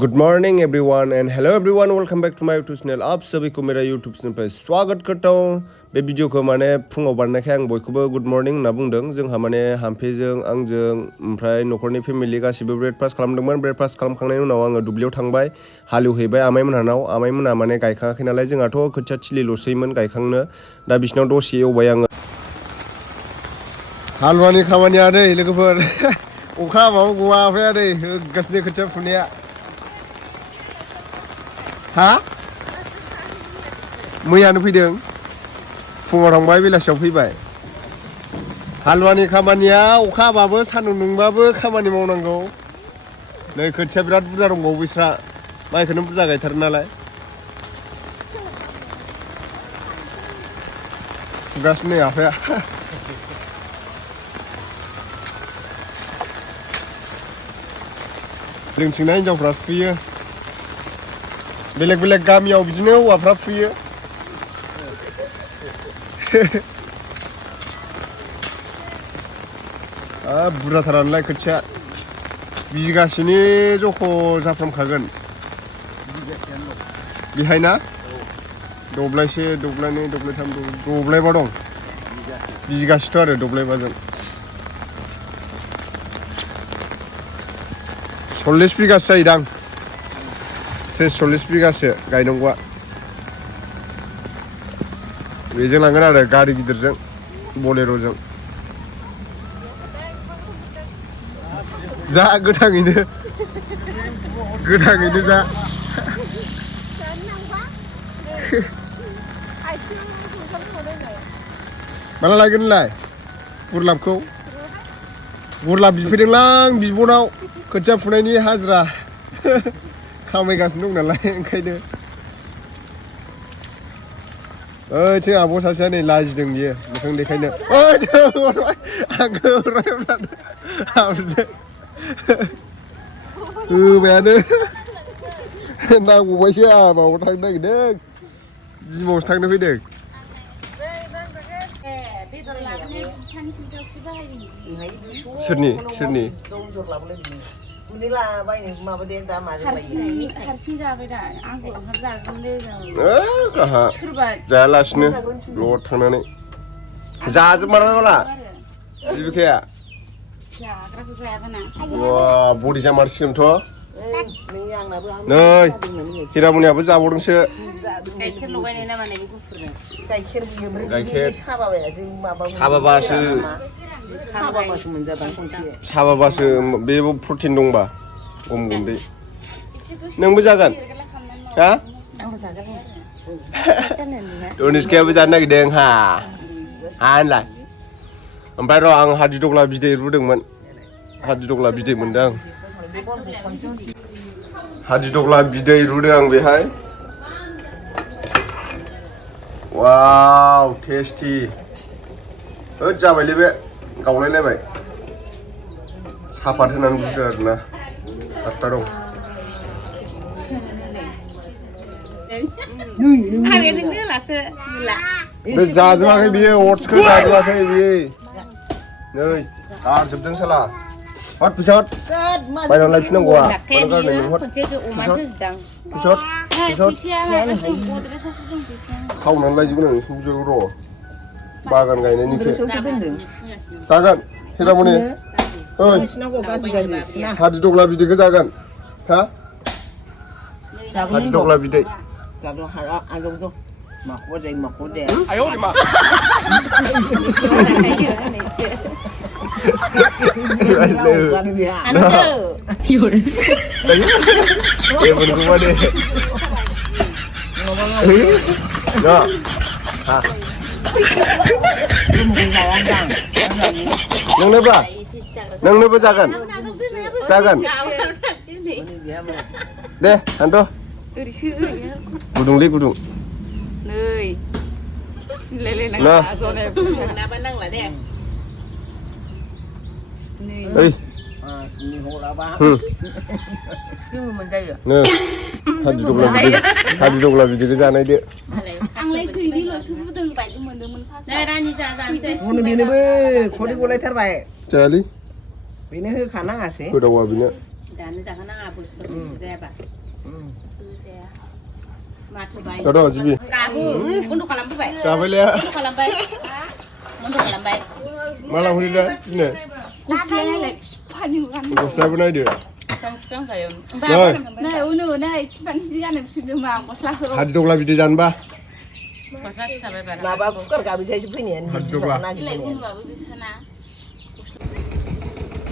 Good morning everyone and hello everyone welcome back to my YouTube channel आप सभी को मेरा यूट्यूब चैनल पर स्वागत करता हूँ बे भिडियोखौ माने फुङाव बानायनायखाय आं बयखौबो गुड मॉर्निंग होनना बुंदों जोंहा माने हाम्फेजों आंजों ओमफ्राय नखरनि फेमिलि गासिबो ब्रेकफास्ट खालामदोंमोन ब्रेकफास्ट खालामखांनायनि उनाव आङो दुब्लियाव थांबाय हालेवहैबाय आमाइमोनहानाव आमाइमोनहा माने गायखाङाखै नालाय जोंहाथ' खोथिया थिलिल'सैमोन गायखांनो दा बिसिनाव दसे एवबाय आङो हालुवानि खामानिया नै लोगोफोर अखा हाबाबो गवा आफाया नै होगासिनो खोथिया फुनाया हा मैयानो फैदों फुङाव थांबाय बेलासियाव फैबाय हालुवानि खामानिया अखा हाबाबो सान्दुं दुंबाबो खामानि मावनांगौ नै खोथिया बिराद बुरजा दंबावो बिस्रा माइखौनो बुरजा गायथारो नालाय फुगासिनो नै आफाया जोंथिंना हिनजावफ्रा फुयो बेलेग बेलेग गामियाव बिदिनो हौवाफ्रा फुयो बुरजाथारानोलाय खोथिया बिगासेनि जख' जाफ्रामखागोन बेहाय ना दब्लायसे दब्लायनै दब्लायथाम दब्लायबा दं बिगासेथ' आरो दब्लायबाजों 40 बिगासो जायोदां 30-40 बिगासो गायनांगौआ बेजों लांगोन आरो गारि गिदिरजों बलेर'जों जा गोथाङैनो जा माला लायगोन नोंलाय गुरलाबखौ गुरलाब बिफैदोंलां बिब'नाव खोथिया फुनायनि हाजिरा खामायगासिनो दं नालाय ओंखायनो ओइथिं आब' सासेया नै लाजिदों बियो मोखां देखायनो होबायानो नांबावबायसो आंहा माबायाव थांनो नागिरदों जिमावसो थांनो फैदों सोरनि जायालासिनो ज' थांनानै जाजोबमारा जिबिकाया बडि जामारसिगोनथ' नै हिरामनियाबो जाबावदोंसो गाइखेर साबाबासो बे प्रटिन दंबा गम गुन्दै नोंबो जागोन हा दनिसकायाबो जानो नागिरदों हा होनलाय ओमफ्राय र' आं हादिदग्ला बिदै रुदोंमोन हादिदग्ला बिदै मोनदों आं हादिदग्ला बिदै रुदों आं बेहाय वाव टेस्टि होद जाबायलै बे गावलायलायबाय सापात होनानै रुदों आरोना आटता दं बे जाजोबाखै बियो अट्सखौ जाजोबाखै बियो नै गारजोबदों साला हट फैसा बायनानै लायफिननांगौआ खावनानै लायजोबगोन आं नोंसिनि बुजायाव र' बागान गायनायनिखौ जागोन हिरामनि ओइ हादिदग्ला बिदैखौ जागोन हा हादिदग्ला बिदै नोंनोबो जागोन दे हान्थ' गुदुंलै गुदुं नै हादिदग्ला बिदैखौ जानायदो आंलाय गैयिल'सो रुदों बायदि मोनदोंमोन फार्स्ट रानि जाजानोसै बेनोबो खदै गलायथारबाय जायालै बेनो होखानाङासै होदावा बेनो फिसानो जाहोनाङा बोसोरसे जायाबा जाया माथोबाय र' जिबि गाबो बन्द' खालामबाय जाबायले बन्द' खालामबाय बन्द' खालामबाय माला हरि दा दिनै गस्लायालाय फिफानि गान गस्लाबो नायदो नै उनु नै फिफानि जि गानो फिदों मा गस्लाखौ हादि दग्ला बिदै जानोबा गस्ला फिसाबाय बारा माबा कुकार गाबिथायसो फैनायानो उनुआबो बिसाना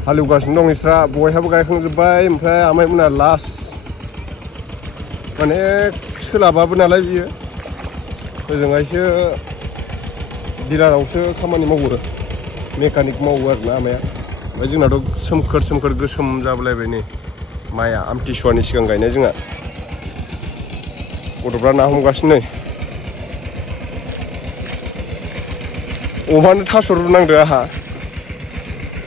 हालेवगासिनो दं इसरा बयहाबो गायखांजोब्बाय ओमफ्राय आमाइमोना लास्ट माने सोलाबाबो नालाय बियो ओजोंहायसो डिलारावसो खामानि मावो मेकानिक मावो आरोना आमाया ओमफ्राय जोंनाथ' सोमखोर गोसोम जाबोलायबाय नै माइआ आमथिसुवानि सिगां गायनाय जोंहा गथ'फ्रा ना हमगासिनो नै अमानो थास' रुनांदो आहा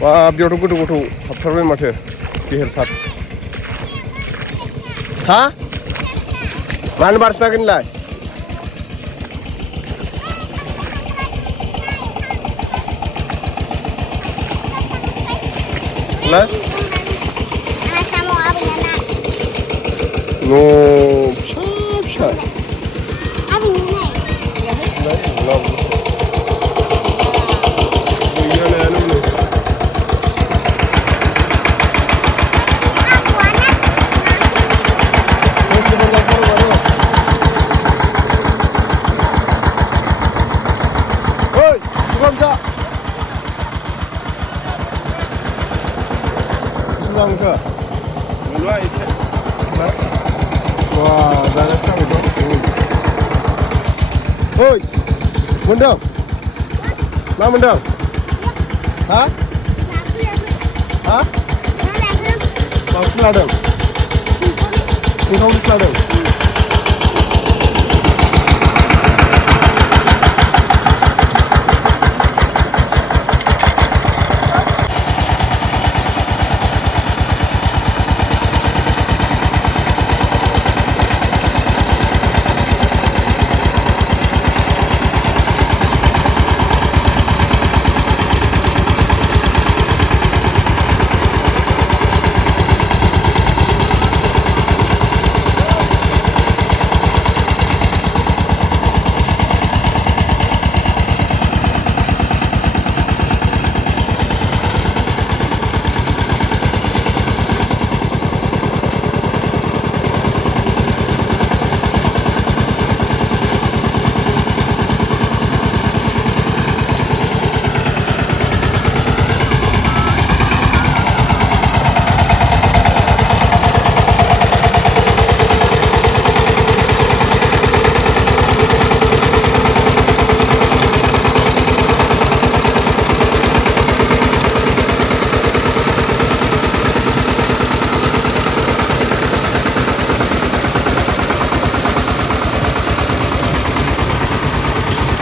बा बेयावथ' गोथौ हाबथारबाय माथो बेहेरथार हा मानो बारसिनाखै नोंलाय न' फिसा Langka. Mulai ise. Wah, jangan sampai dong. Hoi. Mendang. Nah mendang. Hah? Hah? Mau ladang. Singkong ladang.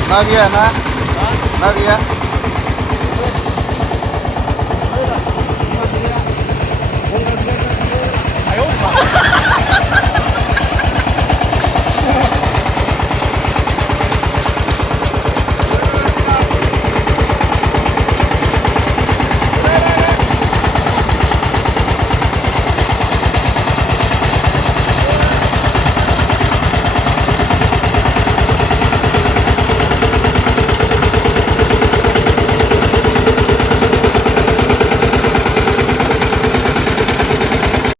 Lagi ya, nak? Lagi ya?